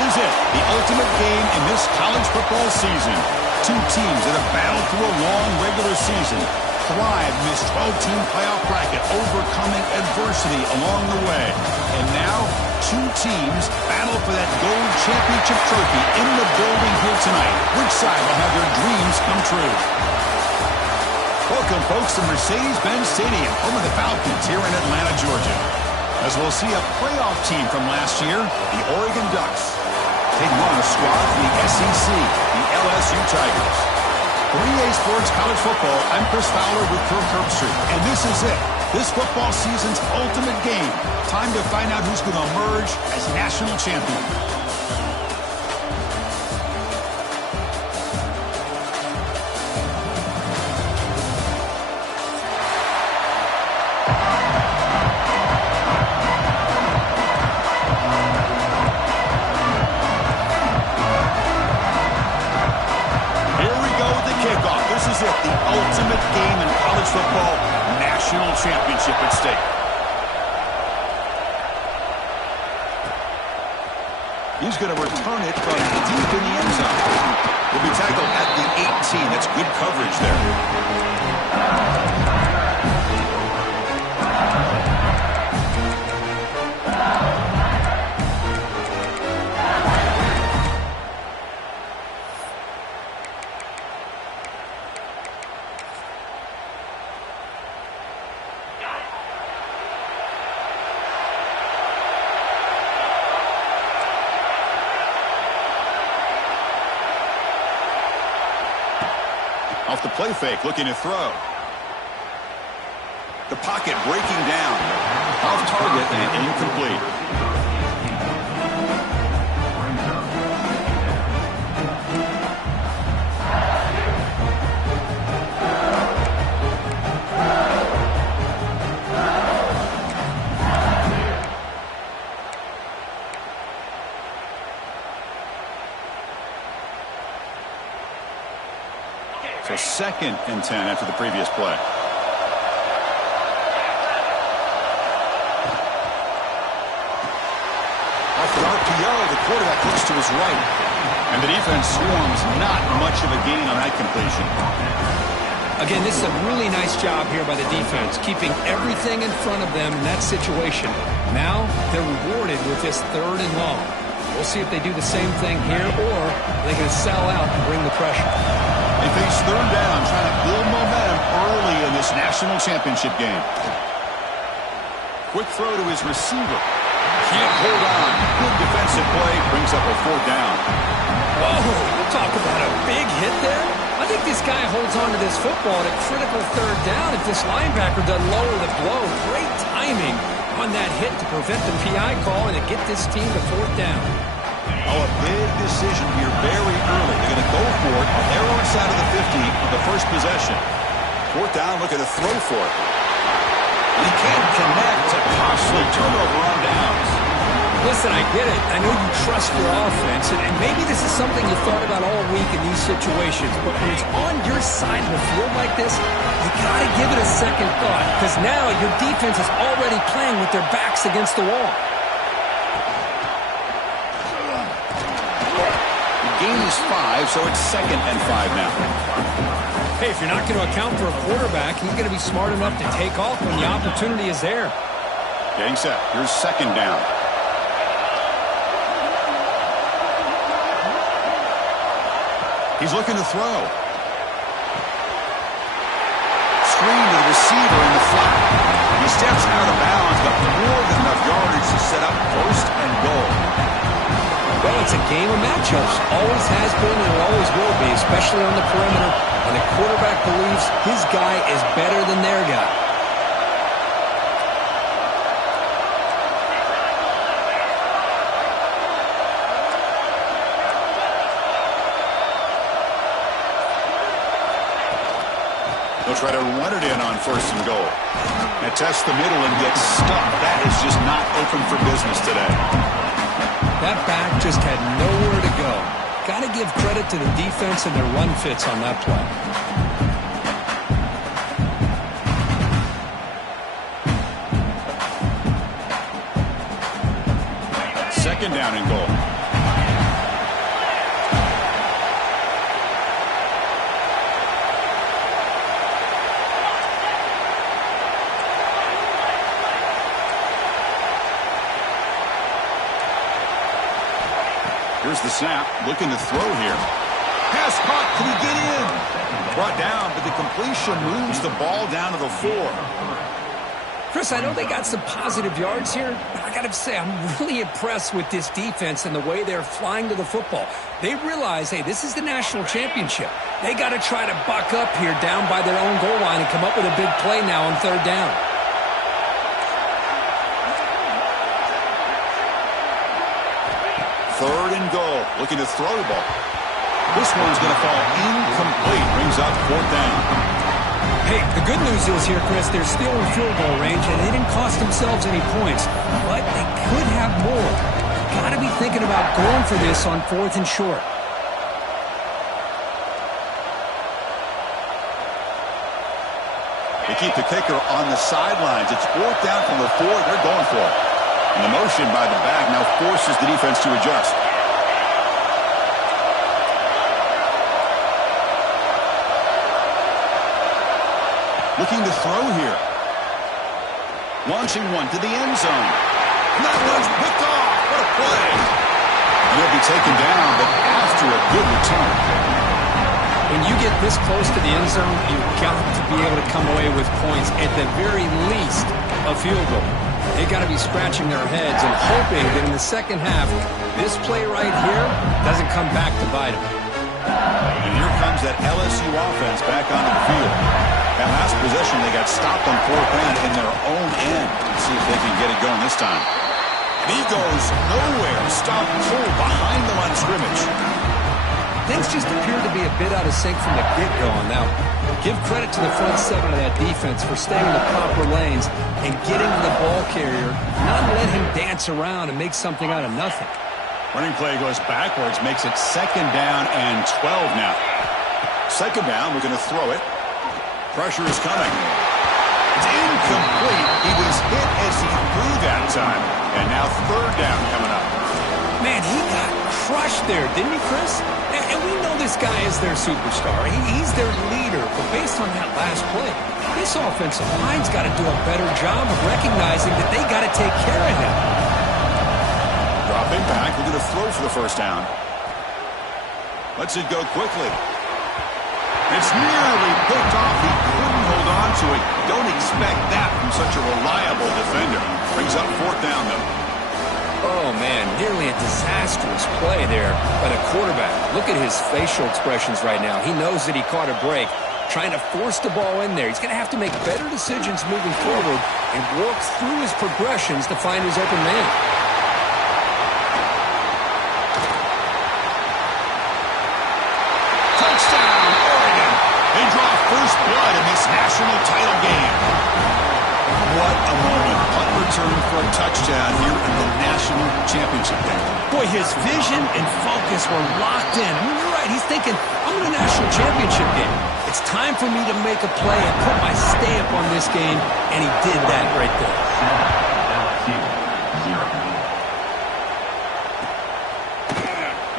is it, the ultimate game in this college football season. Two teams that have battled through a long regular season, thrived in this 12-team playoff bracket, overcoming adversity along the way. And now, two teams battle for that gold championship trophy in the building here tonight. Which side will have their dreams come true? Welcome, folks, to Mercedes-Benz Stadium, home of the Falcons here in Atlanta, Georgia. As we'll see a playoff team from last year, the Oregon Ducks, taking on a squad from the SEC, the LSU Tigers. For EA Sports College Football, I'm Chris Fowler with Kirk Herbstreit, and this is it. This football season's ultimate game. Time to find out who's going to emerge as national champion. The ultimate game in college football, national championship at stake. He's going to return it from deep in the end zone. Will be tackled at the 18. That's good coverage there. Off the play fake, looking to throw. The pocket breaking down. Off target and incomplete. So 2nd and 10 after the previous play. Off the RPO, the quarterback looks to his right. And the defense swarms, not much of a gain on that completion. Again, this is a really nice job here by the defense, keeping everything in front of them in that situation. Now they're rewarded with this 3rd and long. We'll see if they do the same thing here, or they can sell out and bring the pressure. They face 3rd down, trying to build momentum early in this national championship game. Quick throw to his receiver. Can't hold on. Good defensive play. Brings up a 4th down. Whoa, we'll talk about a big hit there. I think this guy holds on to this football at a critical 3rd down if this linebacker doesn't lower the blow. Great timing on that hit to prevent the PI call and to get this team to 4th down. Oh, a big decision here very early. They're going to go for it on their own side of the 50 on the first possession. 4th down, looking to throw for it. And he can't connect to costly turnover on downs. Listen, I get it. I know you trust your offense, and maybe this is something you thought about all week in these situations, but when it's on your side of the field like this, you got to give it a second thought, because now your defense is already playing with their backs against the wall. Gain is 5, so it's 2nd and 5 now. Hey, if you're not going to account for a quarterback, he's going to be smart enough to take off when the opportunity is there. Getting set. Here's 2nd down. He's looking to throw. Screen to the receiver in the flat. He steps out of bounds, but more than enough yardage to set up 1st and goal. Well, it's a game of matchups. Always has been and it always will be, especially on the perimeter. And the quarterback believes his guy is better than their guy. They'll try to run it in on 1st and goal. And test the middle and get stuck. That is just not open for business today. That back just had nowhere to go. Got to give credit to the defense and their run fits on that play. 2nd down and goal. Here's the snap, looking to throw here. Pass caught, can he get in? Brought down, but the completion moves the ball down to the 4. Chris, I know they got some positive yards here, but I got to say, I'm really impressed with this defense and the way they're flying to the football. They realize, hey, this is the national championship. They got to try to buck up here down by their own goal line and come up with a big play now on 3rd down. Third and goal, looking to throw the ball. This one's going to fall incomplete, brings up 4th down. Hey, the good news is here, Chris, they're still in field goal range, and they didn't cost themselves any points, but they could have more. Got to be thinking about going for this on 4th and short. They keep the kicker on the sidelines. It's 4th down from the 4. They're going for it. And the motion by the back now forces the defense to adjust. Looking to throw here. Launching one to the end zone. That one's picked off. What a play. He'll be taken down, but after a good return. When you get this close to the end zone, you've got to be able to come away with points, at the very least, a field goal. They've got to be scratching their heads and hoping that in the second half, this play right here doesn't come back to bite them. And here comes that LSU offense back onto the field. That last possession, they got stopped on 4th down in their own end. Let's see if they can get it going this time. And he goes nowhere. Stop pulled behind the line of scrimmage. Things just appear to be a bit out of sync from the get-go on that one. Give credit to the front 7 of that defense for staying in the proper lanes and getting to the ball carrier, not let him dance around and make something out of nothing. Running play goes backwards, makes it 2nd down and 12 now. 2nd down, we're going to throw it. Pressure is coming. It's incomplete. He was hit as he threw that time. And now 3rd down coming up. Man, he got crushed there, didn't he, Chris? And we know this guy is their superstar. He's their leader. But based on that last play, this offensive line's got to do a better job of recognizing that they got to take care of him. Dropping back. We're going to throw for the 1st down. Lets it go quickly. It's nearly picked off. He couldn't hold on to it. Don't expect that from such a reliable defender. Brings up 4th down, though. Oh, man, nearly a disastrous play there by the quarterback. Look at his facial expressions right now. He knows that he caught a break, trying to force the ball in there. He's going to have to make better decisions moving forward and work through his progressions to find his open man. First blood in this national title game. What a moment. Punt return for a touchdown here in the national championship game. Boy, his vision and focus were locked in. I mean, you're right. He's thinking, I'm in a national championship game. It's time for me to make a play and put my stamp on this game, and he did that right there.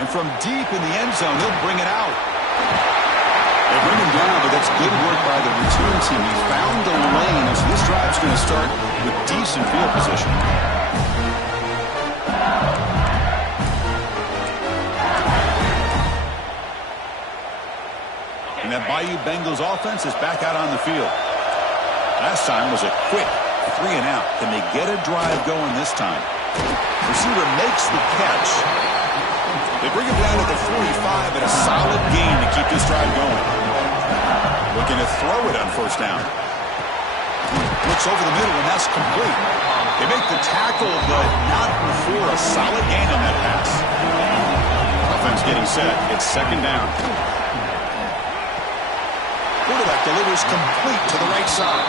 And from deep in the end zone, he'll bring it out. They bring him down, but that's good work by the return team. He found the lane, so this drive's going to start with decent field position. And that Bayou Bengals offense is back out on the field. Last time was a quick 3 and out. Can they get a drive going this time? Receiver makes the catch. They bring him down to the 45 and a solid gain to keep this drive going. Looking to throw it on 1st down. Looks over the middle, and that's complete. They make the tackle, but not before a solid gain on that pass. Offense getting set. It's 2nd down. Quarterback delivers complete to the right side.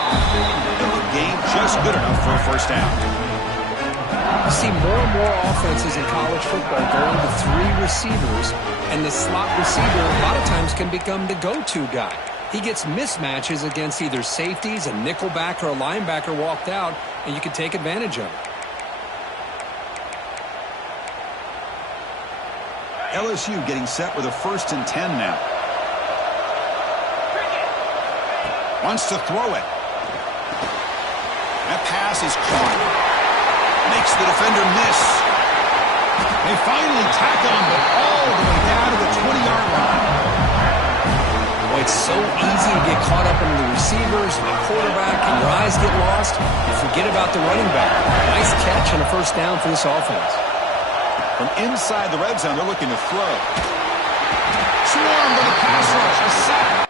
And the gain just good enough for a 1st down. You see more and more offenses in college football going to 3 receivers, and the slot receiver a lot of times can become the go-to guy. He gets mismatches against either safeties, a nickelback, or a linebacker walked out, and you can take advantage of it. LSU getting set with a 1st and 10 now. Wants to throw it. That pass is caught. Makes the defender miss. They finally tackle him, but all the way down to the 20-yard line. Boy, it's so easy to get caught up in the receivers and the quarterback, and your eyes get lost. You forget about the running back. Nice catch and a first down for this offense. From inside the red zone, they're looking to throw. Swarmed by the pass rush. A sack.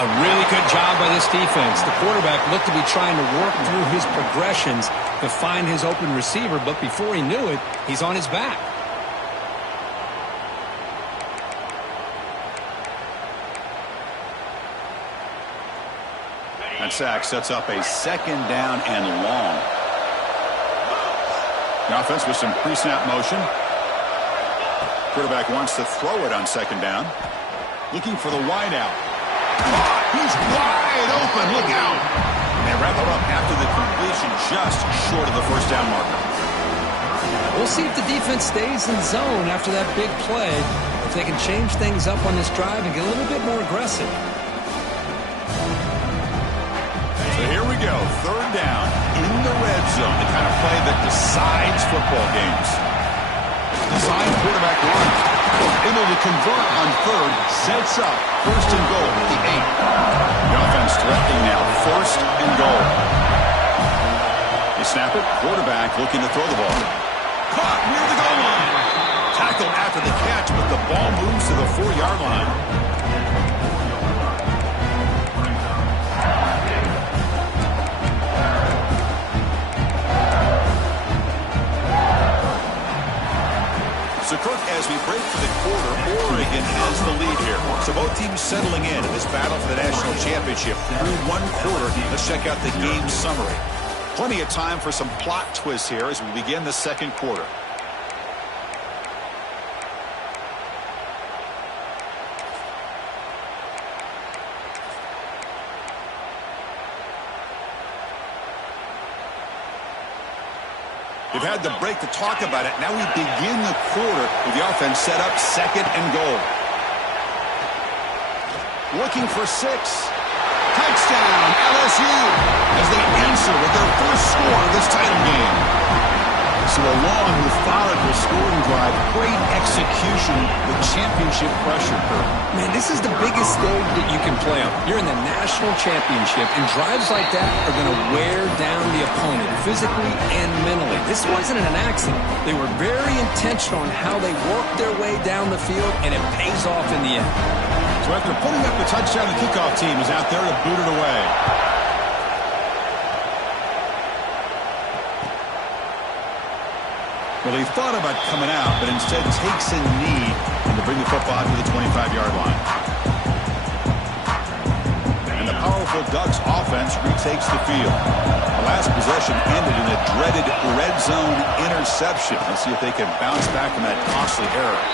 A really good job by this defense. The quarterback looked to be trying to work through his progressions to find his open receiver, but before he knew it, he's on his back. That sack sets up a second down and long. The offense with some pre-snap motion. Quarterback wants to throw it on second down. Looking for the wide out. He's wide open. Look out. And they wrap it up after the completion, just short of the first down marker. We'll see if the defense stays in zone after that big play. If they can change things up on this drive and get a little bit more aggressive. So here we go. Third down in the red zone. The kind of play that decides football games. Design quarterback run. Able to convert on third. Sets up first and goal at the 8. The offense threatening now. First and goal. They snap it. Quarterback looking to throw the ball. Caught near the goal line. Tackled after the catch, but the ball moves to the 4-yard line. So, Kirk, as we break for the quarter, Oregon has the lead here. So both teams settling in this battle for the national championship through one quarter. Let's check out the game summary. Plenty of time for some plot twists here as we begin the second quarter. We've had the break to talk about it. Now we begin the quarter with the offense set up second and goal. Looking for 6. Touchdown, LSU, as they answer with their first score of this title game. So a long, methodical scoring drive, great execution with championship pressure. Man, this is the biggest stage that you can play on. You're in the national championship, and drives like that are going to wear down the opponent physically and mentally. This wasn't an accident. They were very intentional in how they worked their way down the field, and it pays off in the end. So after putting up the touchdown, the kickoff team is out there to boot it away. Well, he thought about coming out, but instead takes a knee and to bring the football to the 25-yard line. And the powerful Ducks offense retakes the field. The last possession ended in a dreaded red zone interception. Let's see if they can bounce back from that costly error.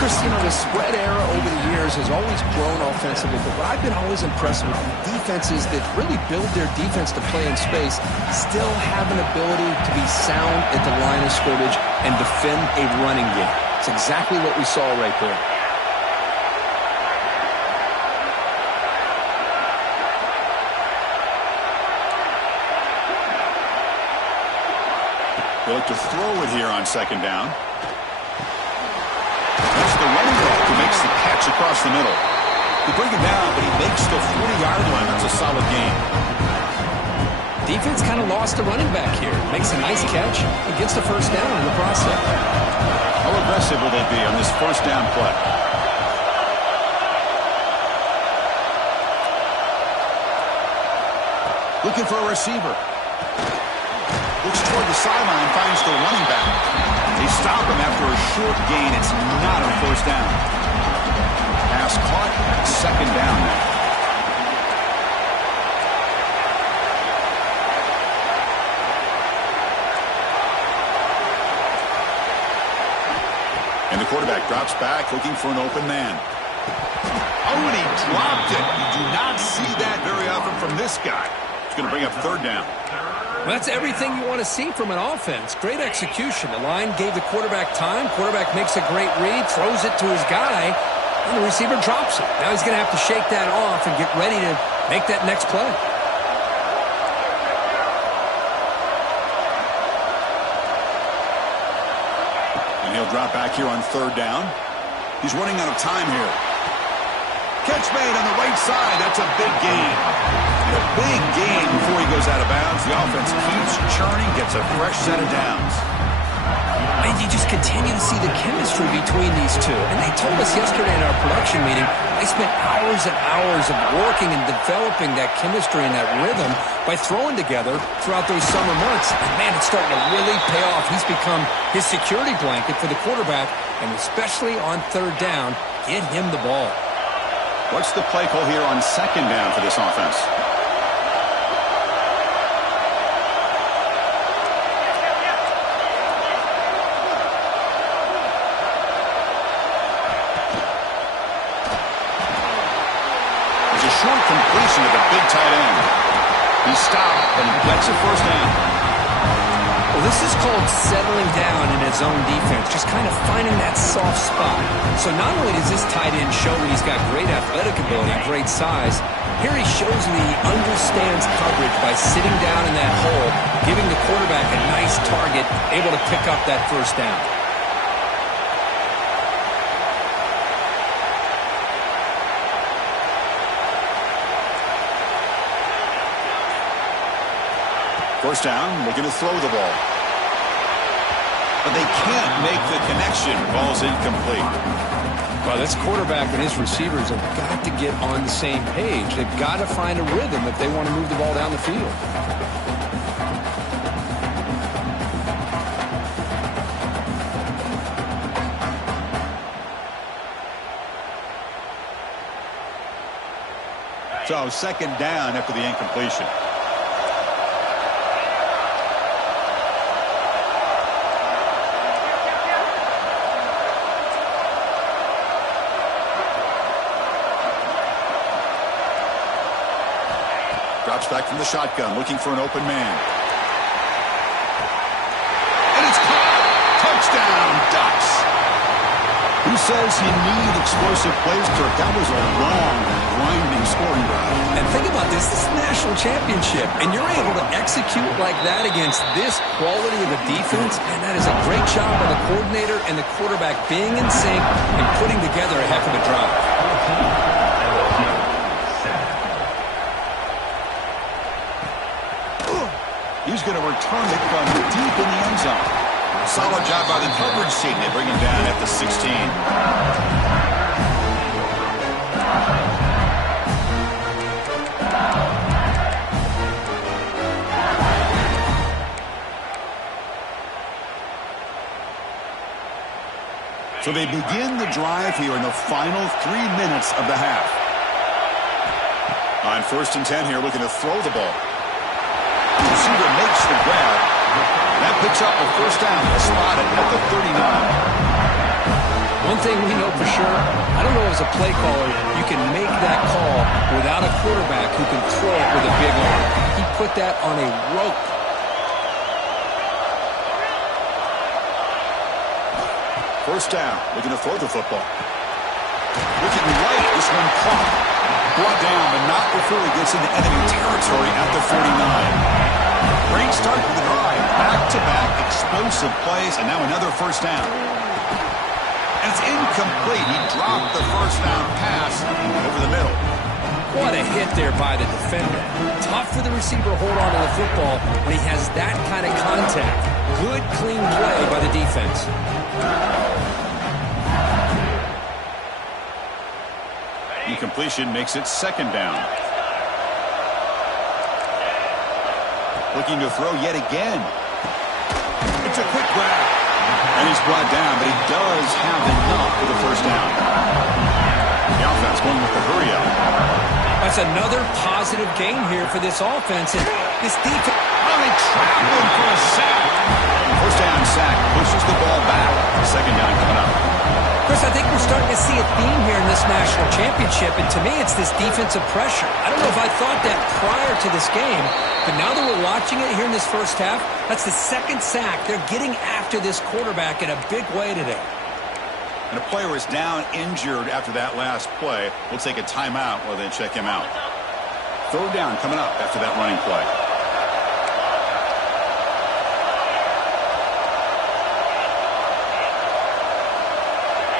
Chris, you know, the spread era over the years has always grown offensively, but what I've been always impressed with defenses that really build their defense to play in space still have an ability to be sound at the line of scrimmage and defend a running game. It's exactly what we saw right there. They look to throw it here on second down. That's the running back who makes the catch across the middle. They bring it down, but he makes the 40-yard line. That's a solid gain. Defense kind of lost the running back here. Makes a nice catch and gets the first down in the process. How aggressive will they be on this first down play? Looking for a receiver. Looks toward the sideline, finds the running back. They stop him after a short gain. It's not a first down. Pass caught, second down now. And the quarterback drops back, looking for an open man. Oh, and he dropped it. You do not see that very often from this guy. It's going to bring up third down. Well, that's everything you want to see from an offense. Great execution. The line gave the quarterback time. Quarterback makes a great read, throws it to his guy, and the receiver drops it. Now he's going to have to shake that off and get ready to make that next play. And he'll drop back here on third down. He's running out of time here. Catch made on the right side. That's a big gain. And a big gain before he goes out of bounds. The offense keeps churning, gets a fresh set of downs. And you just continue to see the chemistry between these two. And they told us yesterday in our production meeting, they spent hours and hours of working and developing that chemistry and that rhythm by throwing together throughout those summer months. And, man, it's starting to really pay off. He's become his security blanket for the quarterback, and especially on third down, get him the ball. What's the play call here on second down for this offense? It's a short completion of a big tight end. He stopped, but he gets a first down. Well, this is called settling down in his own defense, just kind of finding that soft spot. So not only does this tight end show that he's got great athletic ability, great size, here he shows me he understands coverage by sitting down in that hole, giving the quarterback a nice target, able to pick up that first down. First down, looking to throw the ball. But they can't make the connection. Ball's incomplete. Well, this quarterback and his receivers have got to get on the same page. They've got to find a rhythm if they want to move the ball down the field. So second down after the incompletion. Drops back from the shotgun, looking for an open man. And it's caught! Touchdown, Ducks! Who says you need explosive plays, Kirk? That was a long, grinding scoring drive. And think about this. This is a national championship, and you're able to execute like that against this quality of a defense, and that is a great job by the coordinator and the quarterback being in sync and putting together a heck of a drive. He's going to return it from deep in the end zone. Solid job by the coverage team. They bring him down at the 16. So they begin the drive here in the final 3 minutes of the half. On 1st and 10 here, looking to throw the ball. The receiver makes the grab. That picks up a first down. Spotted at the 39. One thing we know for sure, I don't know as a play caller, you can make that call without a quarterback who can throw it with a big arm. He put that on a rope. First down. Looking to throw the football. Looking right. This one caught. Brought down, but not before he gets into enemy territory at the 49. Great start to the drive. Back-to-back explosive plays, and now another first down. And it's incomplete. He dropped the first down pass over the middle. What a hit there by the defender. Tough for the receiver to hold on to the football when he has that kind of contact. Good, clean play by the defense. Incompletion makes it second down. Looking to throw yet again. It's a quick grab. And he's brought down, but he does have enough for the first down. The offense going with the hurry up. That's another positive game here for this offense. And this defense... Oh, they trap him for a sack. First down sack pushes the ball back. Second down coming up. Chris, I think we're starting to see a theme here in this national championship, and to me it's this defensive pressure. I don't know if I thought that prior to this game, but now that we're watching it here in this first half, that's the second sack. They're getting after this quarterback in a big way today. And a player is down injured after that last play. We'll take a timeout while they check him out. Third down coming up after that running play.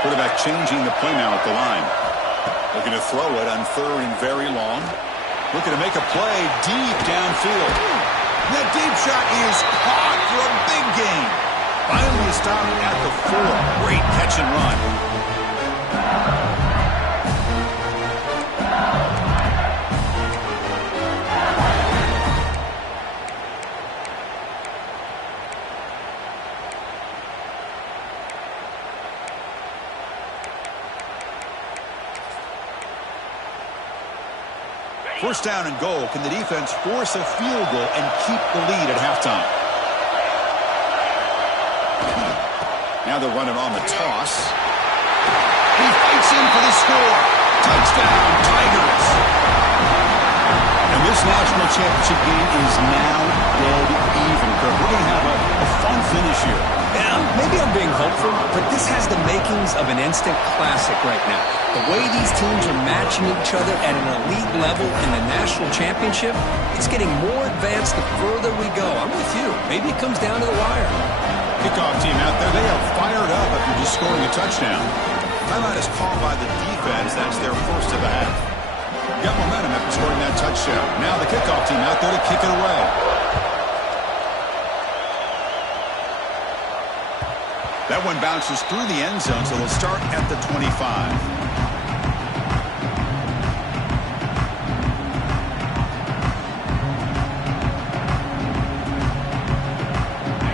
Quarterback changing the play now at the line. Looking to throw it on third and very long. Looking to make a play deep downfield. That deep shot is caught for a big gain. Finally stopped at the 4. Great catch and run. First down and goal. Can the defense force a field goal and keep the lead at halftime? Now they're running on the toss. He fights in for the score. Touchdown, Tigers. And this national championship game is now dead even. We're going to have a fun finish here. Yeah, maybe I'm being hopeful, but this has the makings of an instant classic right now. The way these teams are matching each other at an elite level in the national championship, it's getting more advanced the further we go. I'm with you. Maybe it comes down to the wire. Kickoff team out there, they are fired up after just scoring a touchdown. Timeout is called by the defense. That's their first of the half. Got momentum after scoring that touchdown. Now the kickoff team out there to kick it away. That one bounces through the end zone, so they'll start at the 25.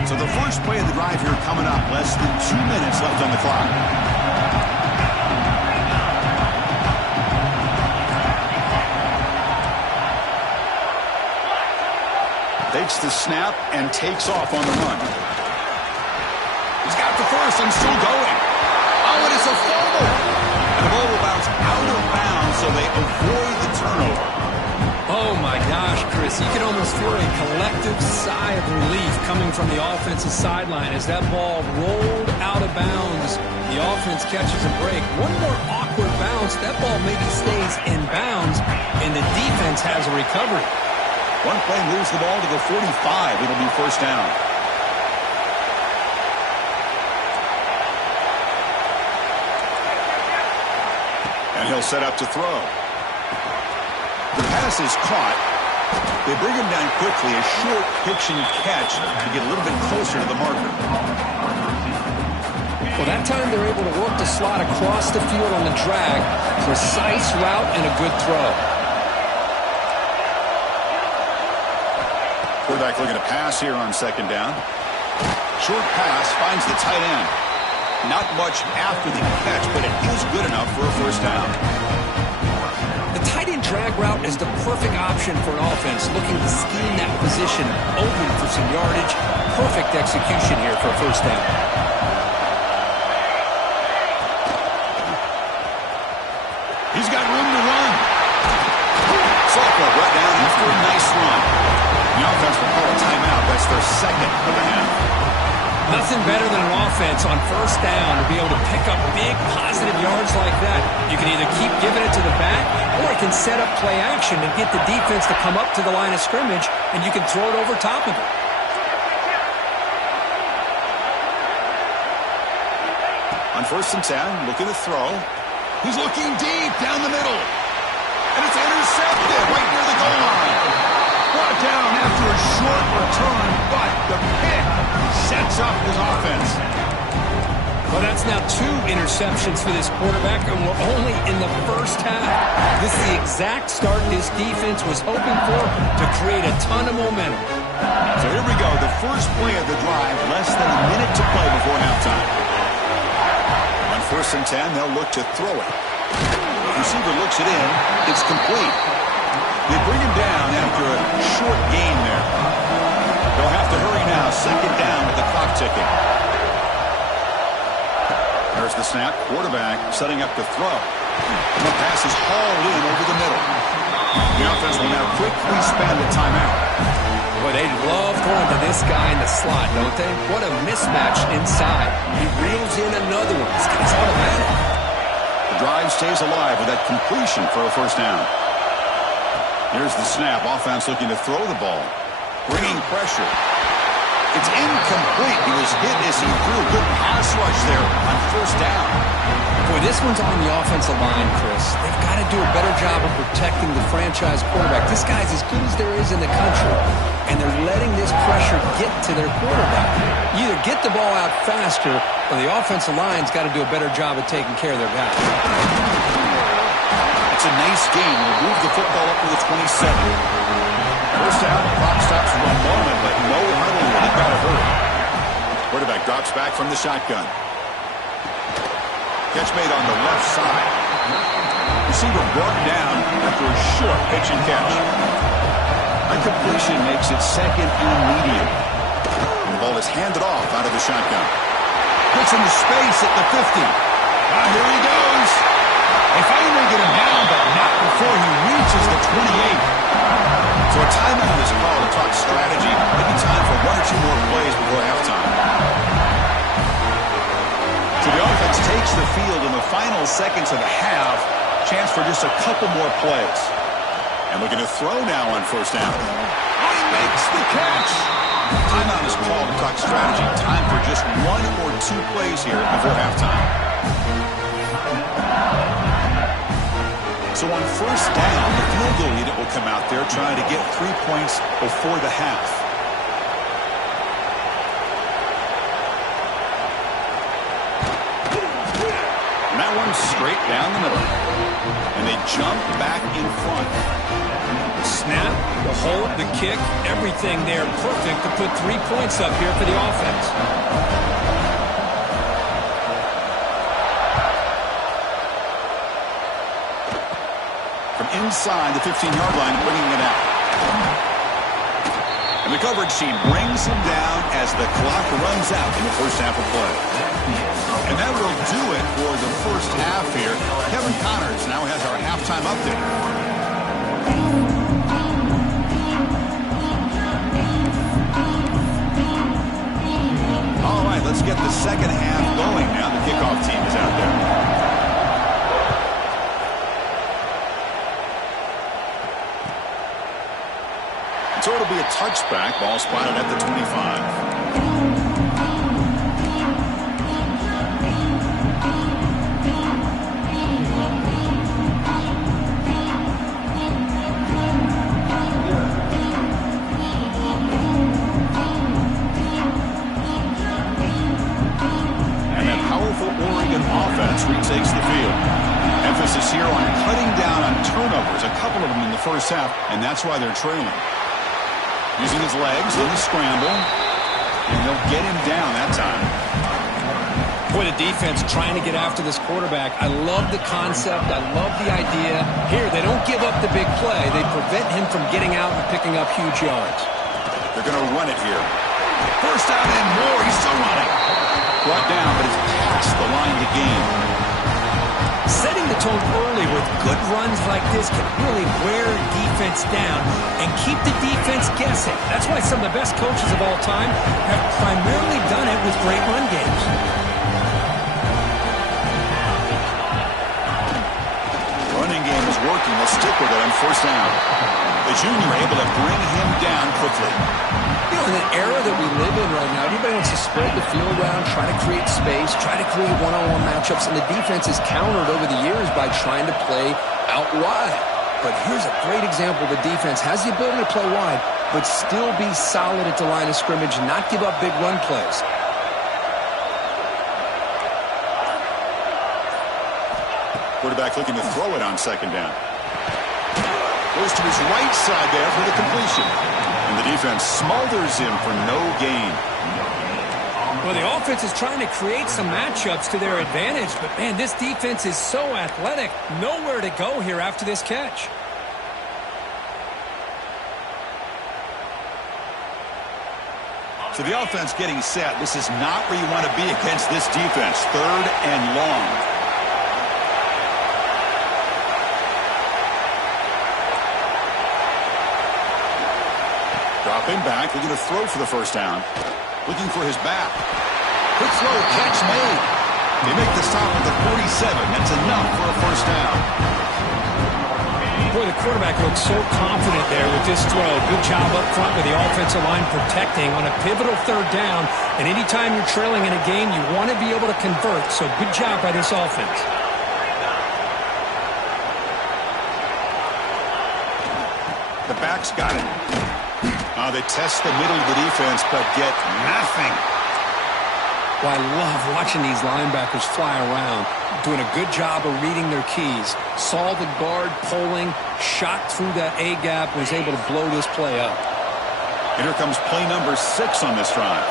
So the first play of the drive here coming up. Less than 2 minutes left on the clock. Takes the snap and takes off on the run. He's got the first and still going. Oh, it is a fumble. And the ball will bounce out of bounds, so they avoid the turnover. Oh, my gosh, Chris. You can almost feel a collective sigh of relief coming from the offensive sideline as that ball rolled out of bounds. The offense catches a break. One more awkward bounce. That ball maybe stays in bounds, and the defense has a recovery. One play moves the ball to the 45. It'll be first down. And he'll set up to throw. The pass is caught. They bring him down quickly. A short pitch and catch to get a little bit closer to the marker. Well, that time they're able to work the slot across the field on the drag. Precise route and a good throw. Quarterback looking to pass here on second down. Short pass finds the tight end. Not much after the catch, but it is good enough for a first down. The tight end drag route is the perfect option for an offense looking to scheme that position open for some yardage. Perfect execution here for a first down. He's got room to run. Softball brought down after a nice run. The offense will call a timeout. That's their second of the half. Nothing better than an offense on first down to be able to pick up big positive yards like that. You can either keep giving it to the back, or it can set up play action and get the defense to come up to the line of scrimmage, and you can throw it over top of it. On first and 10, looking to throw. He's looking deep down the middle. And it's intercepted right near the goal line. Brought down after a short return, but the pick sets up his offense. Well, that's now 2 interceptions for this quarterback, and we're only in the first half. This is the exact start this defense was hoping for to create a ton of momentum. So here we go, the first play of the drive, less than a minute to play before halftime. On first and 10, they'll look to throw it. Receiver looks it in. It's complete. They bring him down after a short gain there. They'll have to hurry now. Second down with the clock ticking. There's the snap. Quarterback setting up the throw. The pass is hauled in over the middle. The offense will now quickly spend the timeout. Boy, they love going to this guy in the slot, don't they? What a mismatch inside. He reels in another one. This guy's automatic. The drive stays alive with that completion for a first down. Here's the snap. Offense looking to throw the ball. Bringing pressure. It's incomplete. He was hit as he threw a good pass rush there on first down. Boy, this one's on the offensive line, Chris. They've got to do a better job of protecting the franchise quarterback. This guy's as good as there is in the country, and they're letting this pressure get to their quarterback. You either get the ball out faster, or the offensive line's got to do a better job of taking care of their guys. It's a nice game. We'll move the football up to the 27. First down, the clock stops for a moment, but no huddle here. They've got to hurry. Quarterback drops back from the shotgun. Catch made on the left side. Receiver brought down after a short pitch and catch. That completion makes it second and medium. And the ball is handed off out of the shotgun. Gets into space at the 50. Here he goes. They finally get him down, but not before he reaches the 28. So a timeout is called to talk strategy. Maybe time for one or two more plays before halftime. So the offense takes the field in the final seconds of the half. Chance for just a couple more plays. And looking to throw now on first down. He makes the catch. Timeout is called to talk strategy. Time for just one or two plays here before halftime. So on first down, the field goal unit will come out there trying to get 3 points before the half. And that one's straight down the middle. And they jump back in front. The snap, the hold, the kick, everything there perfect to put 3 points up here for the offense. From inside the 15-yard line, bringing it out. And the coverage team brings him down as the clock runs out in the first half of play. And that will do it for the first half here. Kevin Connors now has our halftime update. All right, let's get the second half going now. The kickoff team is out there. So it'll be a touchback. Ball spotted at the 25. And that powerful Oregon offense retakes the field. Emphasis here on cutting down on turnovers, a couple of them in the first half, and that's why they're trailing. Using his legs in the scramble, and they'll get him down that time. Boy, the defense trying to get after this quarterback. I love the concept. I love the idea. Here, they don't give up the big play. They prevent him from getting out and picking up huge yards. They're going to run it here. First down and more. He's still running. Brought down, but it's past the line to gain. Setting the tone early with good runs like this can really wear defense down and keep the defense guessing. That's why some of the best coaches of all time have primarily done it with great run games. Running game is working. Let's stick with it on first down. The junior able to bring him down quickly. You know, in the era that we live in right now, everybody wants to spread the field around, try to create space, try to create one-on-one matchups, and the defense is countered over the years by trying to play out wide. But here's a great example. The defense has the ability to play wide, but still be solid at the line of scrimmage, not give up big run plays. Quarterback looking to throw it on second down. Goes to his right side there for the completion. And the defense smothers him for no gain. Well, the offense is trying to create some matchups to their advantage, but, man, this defense is so athletic. Nowhere to go here after this catch. So the offense getting set. This is not where you want to be against this defense. 3rd and long. Dropping back, looking to throw for the first down. Looking for his back. Quick throw, catch made. They make the stop at the 47. That's enough for a first down. Boy, the quarterback looks so confident there with this throw. Good job up front with the offensive line protecting on a pivotal 3rd down. And anytime you're trailing in a game, you want to be able to convert. So good job by this offense. The back's got it. They test the middle of the defense, but get nothing. Well, I love watching these linebackers fly around, doing a good job of reading their keys. Saw the guard pulling, shot through that A-gap, was able to blow this play up. And here comes play number 6 on this drive.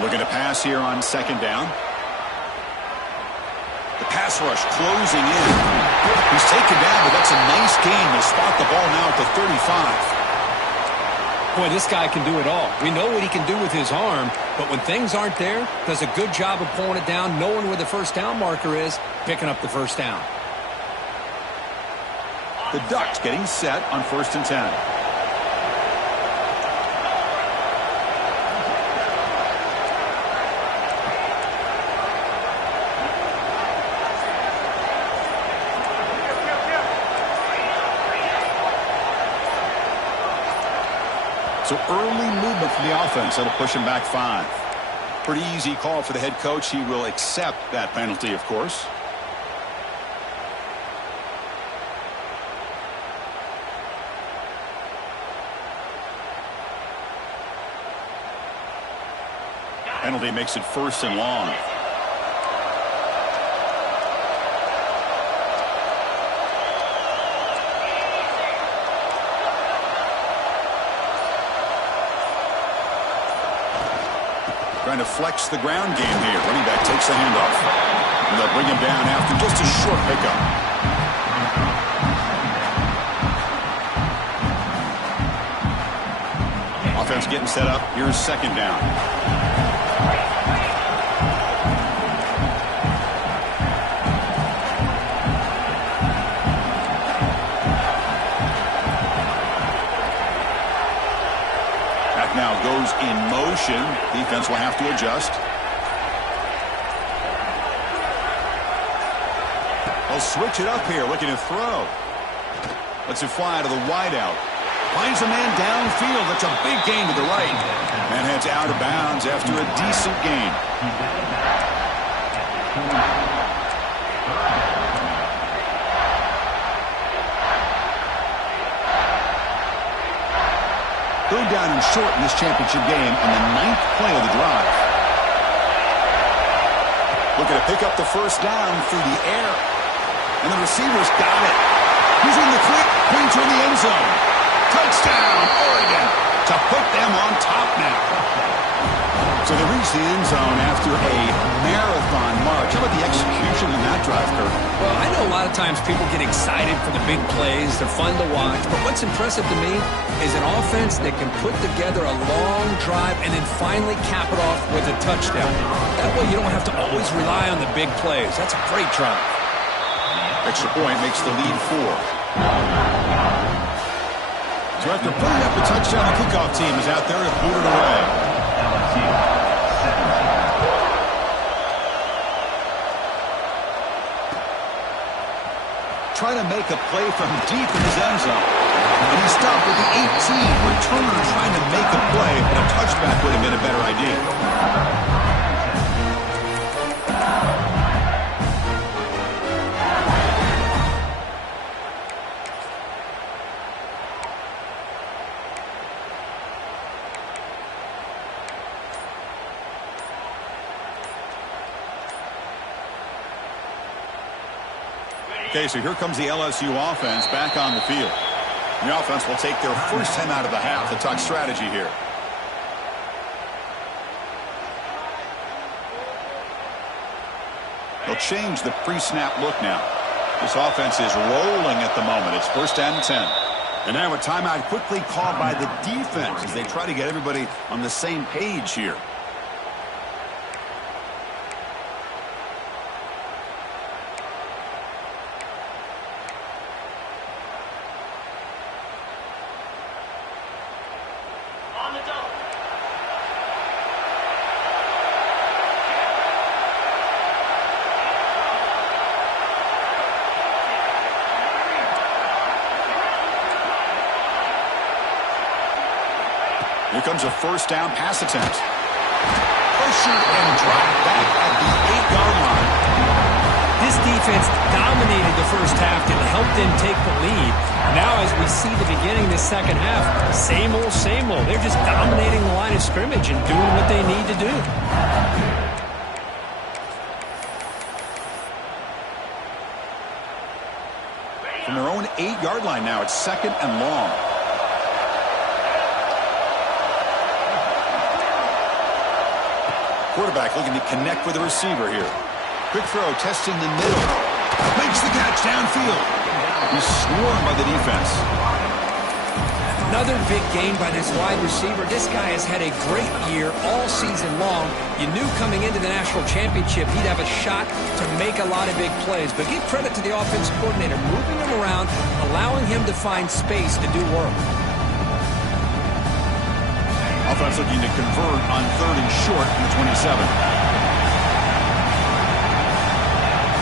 Looking to pass here on 2nd down. The pass rush closing in. He's taken down, but that's a nice gain. They'll spot the ball now at the 35. Boy, this guy can do it all. We know what he can do with his arm, but when things aren't there, does a good job of pulling it down, knowing where the first down marker is, picking up the first down. The Ducks getting set on 1st and 10. So early movement from the offense. That'll push him back 5. Pretty easy call for the head coach. He will accept that penalty, of course. Penalty makes it 1st and long. Trying to flex the ground game here. Running back takes the handoff. And they'll bring him down after just a short pickup. Offense getting set up. Here's 2nd down. Now goes in motion. Defense will have to adjust. They'll switch it up here, looking to throw. Lets it fly to the wideout. Finds a man downfield. That's a big gain to the right. And heads out of bounds after a decent gain. Third down and short in this championship game on the 9th play of the drive. Looking to pick up the first down through the air. And the receiver's got it. He's in the quick pointer in the end zone. Touchdown, Oregon, to put them on top now. So they reach the end zone after a marathon march. How about the execution in that drive, Kirk? Well, I know a lot of times people get excited for the big plays. They're fun to watch. But what's impressive to me is an offense that can put together a long drive and then finally cap it off with a touchdown. That way you don't have to always rely on the big plays. That's a great drive. Extra point makes the lead 4. So after putting up the touchdown, the kickoff team is out there to boot it away. Trying to make a play from deep in his end zone. And he stopped at the 18. Returner trying to make a play. A touchback would have been a better idea. Okay, so here comes the LSU offense back on the field. The offense will take their first time out of the half to talk strategy here. They'll change the pre-snap look now. This offense is rolling at the moment. It's 1st and 10. And now a timeout quickly called by the defense as they try to get everybody on the same page here. Here comes a 1st down pass attempt. Pressure and drop back at the 8-yard line. This defense dominated the first half and helped them take the lead. Now as we see the beginning of the second half, same old, same old. They're just dominating the line of scrimmage and doing what they need to do. From their own 8-yard line now, it's 2nd and long. Quarterback looking to connect with the receiver here. Quick throw, testing the middle. Makes the catch downfield. He's swarmed by the defense. Another big gain by this wide receiver. This guy has had a great year all season long. You knew coming into the national championship he'd have a shot to make a lot of big plays. But give credit to the offensive coordinator, moving him around, allowing him to find space to do work. Offense looking to convert on 3rd and short from the 27.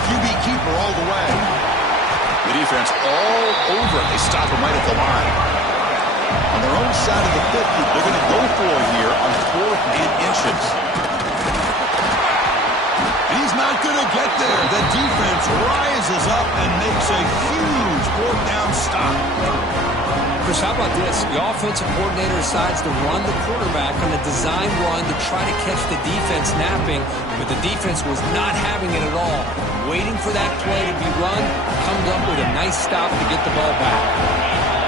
QB keeper all the way. The defense all over. They stop him right at the line. On their own side of the 50, they're going to go for it here on 4th and inches. He's not going to get there. The defense rises up and makes a huge 4th down stop. Chris, how about this? The offensive coordinator decides to run the quarterback on a design run to try to catch the defense napping, but the defense was not having it at all. Waiting for that play to be run, comes up with a nice stop to get the ball back.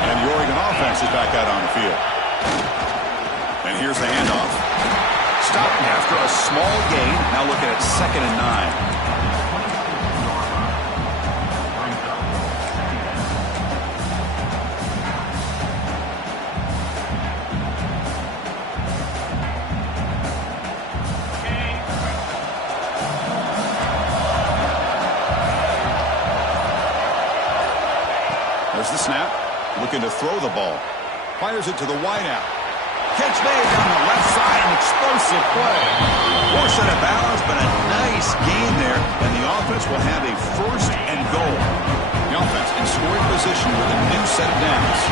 And the Oregon offense is back out on the field. And here's the handoff. Stopped after a small gain. Now looking at 2nd and 9. There's the snap. Looking to throw the ball. Fires it to the wideout. Catch made down the left side. An explosive play. Forced out of bounds, but a nice gain there. And the offense will have a 1st and goal. The offense in scoring position with a new set of downs.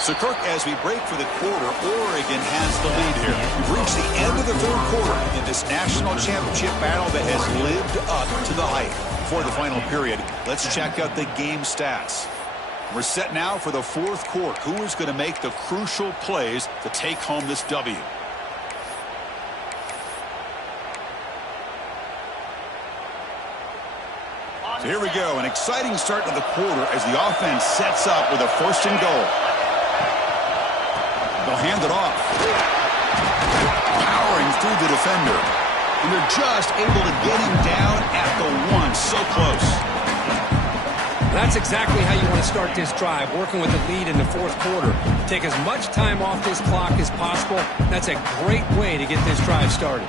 So, Kirk, as we break for the quarter, Oregon has the lead here. We've reached the end of the 3rd quarter in this national championship battle that has lived up to the hype. Before the final period, let's check out the game stats. We're set now for the 4th quarter. Who is going to make the crucial plays to take home this W? So here we go, an exciting start to the quarter as the offense sets up with a 1st and goal. They'll hand it off. Powering through the defender. And they're just able to get him down at the 1. So close. That's exactly how you want to start this drive, working with the lead in the 4th quarter. Take as much time off this clock as possible. That's a great way to get this drive started.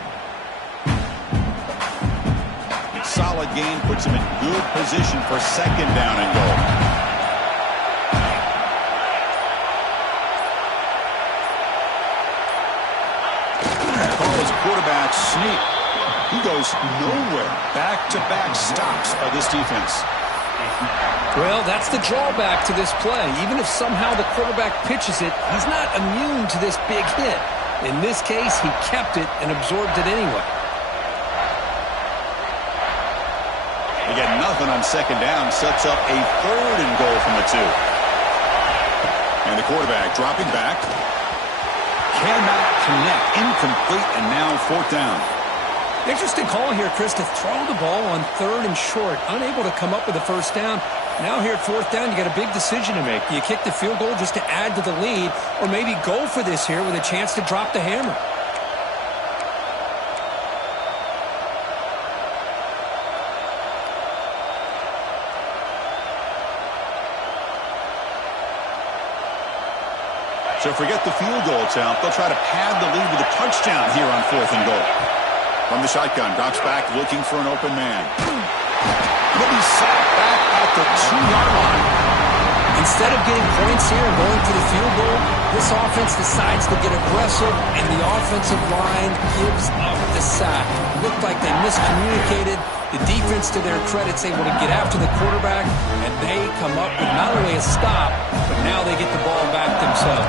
Solid gain puts him in good position for 2nd down and goal. Quarterback sneak. He goes nowhere. Back-to-back stops by this defense. Well, that's the drawback to this play. Even if somehow the quarterback pitches it, he's not immune to this big hit. In this case, he kept it and absorbed it anyway. They get nothing on 2nd down. Sets up a 3rd and goal from the 2. And the quarterback dropping back. Cannot connect. Incomplete, and now 4th down. Interesting call here, Chris, to throw the ball on 3rd and short. Unable to come up with a 1st down. Now here at 4th down, you got a big decision to make. Do you kick the field goal just to add to the lead, or maybe go for this here with a chance to drop the hammer? So forget the field goal attempt. They'll try to pad the lead with a touchdown here on 4th and goal. From the shotgun, drops back looking for an open man. He'll be sacked back at the 2-yard line. Instead of getting points here and going for the field goal, this offense decides to get aggressive, and the offensive line gives up the sack. It looked like they miscommunicated. The defense, to their credit, is able to get after the quarterback, and they come up with not only a stop, but now they get the ball back themselves.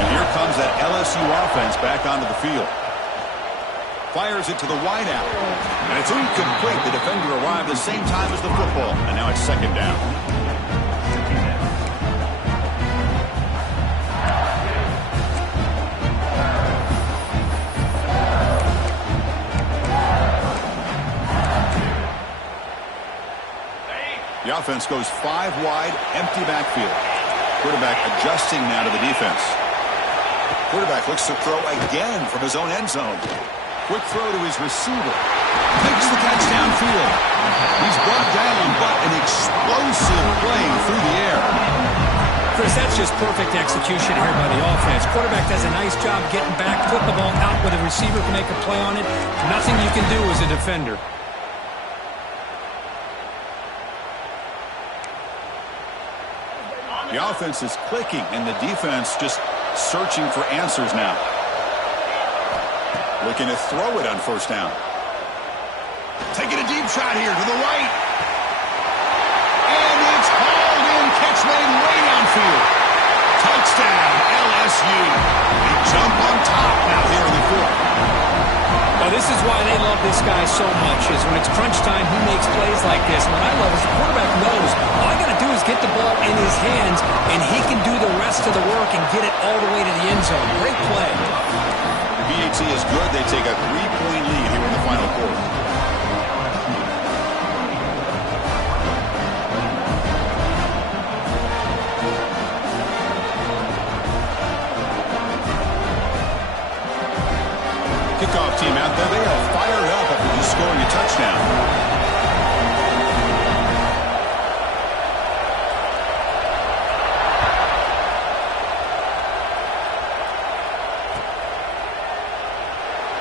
And here comes that LSU offense back onto the field. Fires it to the wideout. And it's incomplete. The defender arrived the same time as the football, and now it's 2nd down. The offense goes 5 wide, empty backfield. Quarterback adjusting now to the defense. Quarterback looks to throw again from his own end zone. Quick throw to his receiver. Makes the catch downfield. He's brought down, but an explosive play through the air. Chris, that's just perfect execution here by the offense. Quarterback does a nice job getting back, put the ball out where the receiver can make a play on it. Nothing you can do as a defender. The offense is clicking, and the defense just searching for answers now. Looking to throw it on 1st down. Taking a deep shot here to the right. And it's hauled in. Catch made way downfield. Touchdown, LSU. They jump on top now here in the 4th. Well, this is why they love this guy so much, is when it's crunch time, he makes plays like this. What I love is the quarterback knows all I got to do is get the ball in his hands, and he can do the rest of the work and get it all the way to the end zone. Great play. The BAT is good. They take a 3-point lead here in the final quarter. Kickoff team out there. They are fired up after just scoring a touchdown.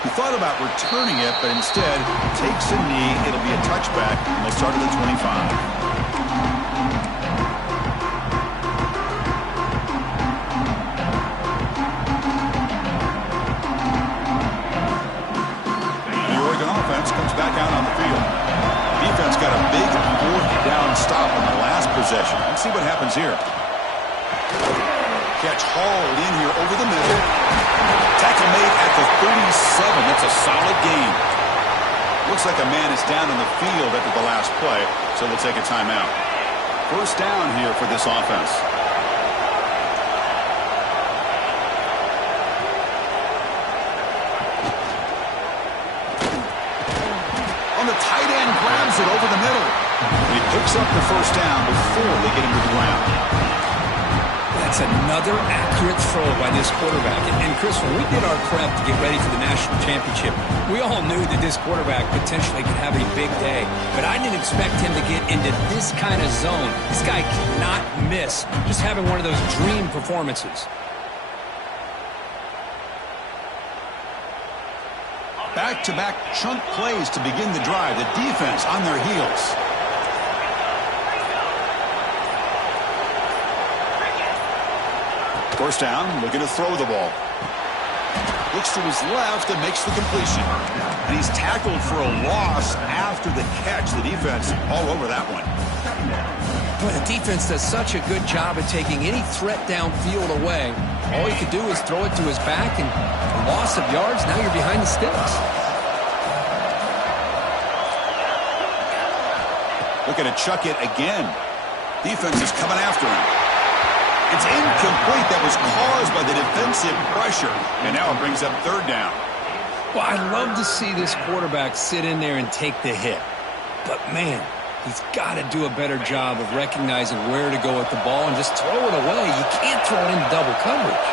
He thought about returning it, but instead takes a knee. It'll be a touchback, and they'll start at the 25. Comes back out on the field. Defense got a big 4th down stop on the last possession. Let's see what happens here. Catch hauled in here over the middle. Tackle made at the 37. That's a solid gain. Looks like a man is down on the field after the last play, so we'll take a timeout. 1st down here for this offense. Grabs it over the middle. He picks up the 1st down before they get him to the ground. That's another accurate throw by this quarterback. And Chris, when we did our prep to get ready for the national championship, we all knew that this quarterback potentially could have a big day. But I didn't expect him to get into this kind of zone. This guy cannot miss. Just having one of those dream performances. Back-to-back chunk plays to begin the drive. The defense on their heels. First down, looking to throw the ball. Looks to his left and makes the completion. And he's tackled for a loss after the catch. The defense all over that one. Boy, the defense does such a good job at taking any threat downfield away. All he could do is throw it to his back, and a loss of yards, now you're behind the sticks. Looking to chuck it again. Defense is coming after him. It's incomplete. That was caused by the defensive pressure. And now it brings up 3rd down. Well, I'd love to see this quarterback sit in there and take the hit. But, man, he's got to do a better job of recognizing where to go with the ball and just throw it away. You can't throw it into double coverage.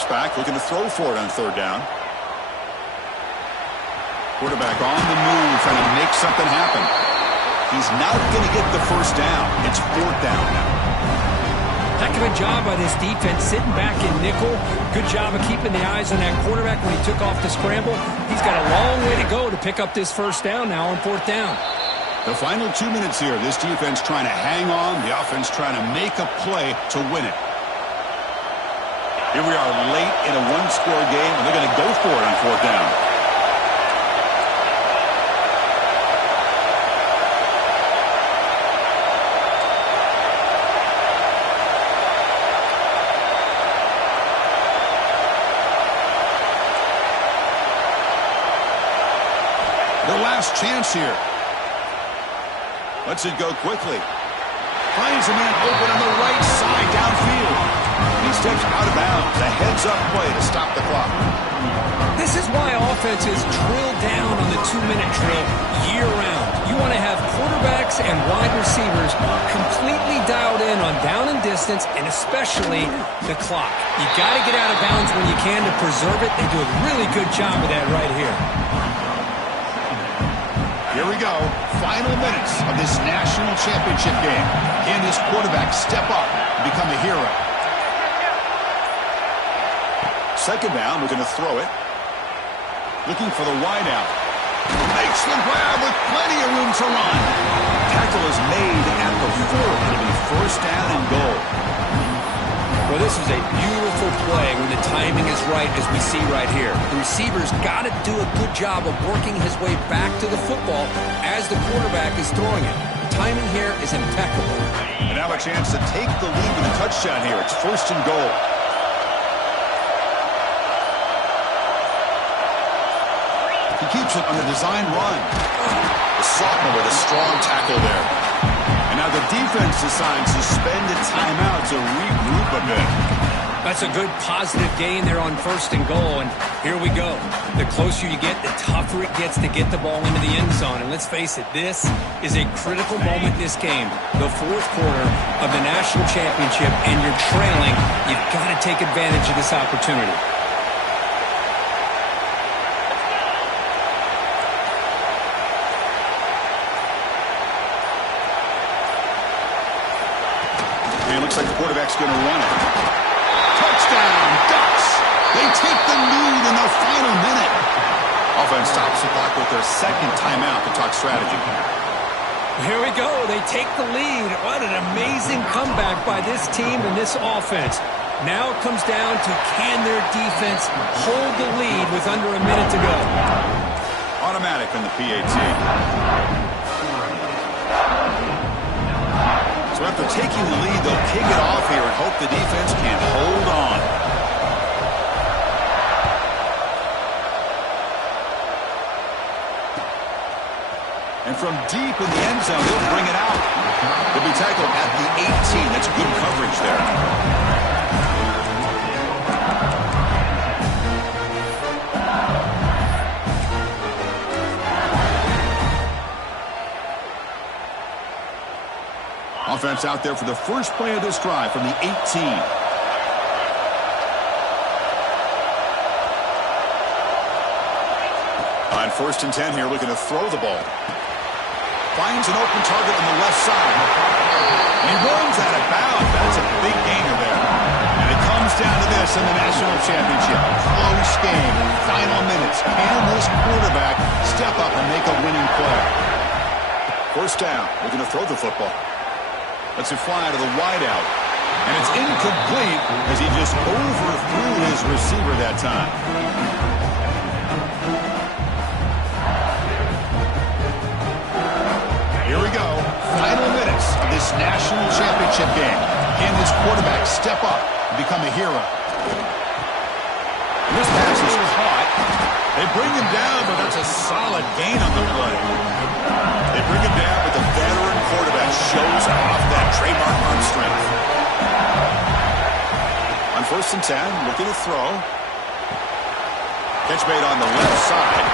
drops back, looking to throw for it on third down. Quarterback on the move, trying to make something happen. He's not going to get the first down. It's fourth down now. Heck of a job by this defense, sitting back in nickel. Good job of keeping the eyes on that quarterback when he took off the scramble. He's got a long way to go to pick up this first down now on fourth down. The final 2 minutes here. This defense trying to hang on. The offense trying to make a play to win it. Here we are late in a one-score game, and they're going to go for it on fourth down. Their last chance here. Lets it go quickly. Finds a man open on the right side downfield. He steps out of bounds. A heads-up play to stop the clock. This is why offenses drill down on the 2-minute drill year-round. You want to have quarterbacks and wide receivers completely dialed in on down and distance, and especially the clock. You got to get out of bounds when you can to preserve it. They do a really good job of that right here. Here we go. Final minutes of this national championship game. Can this quarterback step up and become a hero? Second down, we're going to throw it. Looking for the wideout. Makes the grab with plenty of room to run. Tackle is made at the 4. It'll be first down and goal. Well, this is a beautiful play when the timing is right, as we see right here. The receiver's got to do a good job of working his way back to the football as the quarterback is throwing it. Timing here is impeccable. And now a chance to take the lead with a touchdown here. It's first and goal. He keeps it on the design run. The sophomore with a strong tackle there. And now the defense decides to spend a timeout to regroup a bit. That's a good positive gain there on first and goal. And here we go. The closer you get, the tougher it gets to get the ball into the end zone. And let's face it, this is a critical moment in this game. The fourth quarter of the national championship, and you're trailing. You've got to take advantage of this opportunity. Looks like the quarterback's going to run it. Touchdown, Ducks! They take the lead in the final minute. Offense stops the clock with their second timeout to talk strategy. Here we go. They take the lead. What an amazing comeback by this team and this offense. Now it comes down to, can their defense hold the lead with under a minute to go? Automatic in the PAT. So after taking the lead, they'll kick it off here and hope the defense can hold on. And from deep in the end zone, they'll bring it out. They'll be tackled at the 18. That's good coverage there. Offense out there for the first play of this drive from the 18. On first and 10 here, looking to throw the ball. Finds an open target on the left side. He runs out of bounds. That's a big gainer there. And it comes down to this in the national championship. Close game, final minutes. Can this quarterback step up and make a winning play? First down, looking to throw the football. Lets it fly to the wideout. And it's incomplete as he just overthrew his receiver that time. Here we go. Final minutes of this national championship game. Can this quarterback step up and become a hero? And this pass is caught. They bring him down, but that's a solid gain on the play. They bring him down, but the veteran quarterback shows off that trademark arm strength. On first and 10, looking to throw. Catch made on the left side.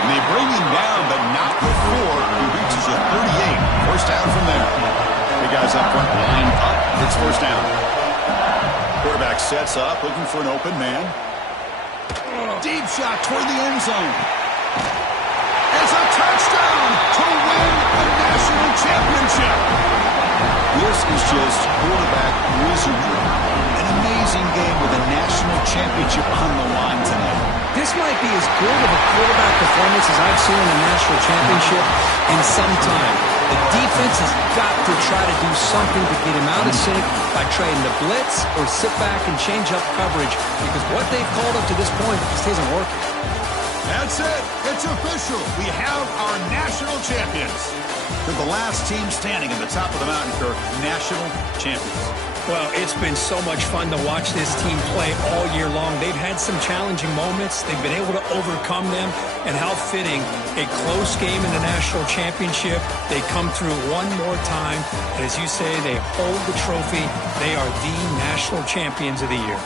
And they bring him down, but not before he reaches the 38. First down from there. The guys up front lined up. It's first down. Quarterback sets up, looking for an open man. Deep shot toward the end zone. It's a touchdown to win a national championship. This is just quarterback wizardry. An amazing game with a national championship on the line tonight. This might be as good of a quarterback performance as I've seen in a national championship in some time. The defense has got to try to do something to get him out of sync by trying to blitz or sit back and change up coverage, because what they've called up to this point just isn't working. That's it. It's official. We have our national champions. They're the last team standing at the top of the mountain, Kirk. National champions. Well, it's been so much fun to watch this team play all year long. They've had some challenging moments. They've been able to overcome them. And how fitting, a close game in the national championship. They come through one more time. And as you say, they hold the trophy. They are the national champions of the year.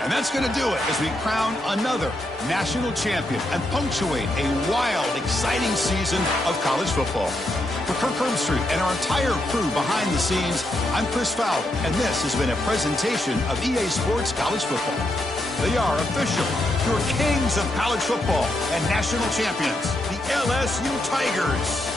And that's going to do it as we crown another national champion and punctuate a wild, exciting season of college football. For Kirk Herbstreit and our entire crew behind the scenes, I'm Chris Fowler, and this has been a presentation of EA Sports College Football. They are official, your kings of college football and national champions, the LSU Tigers.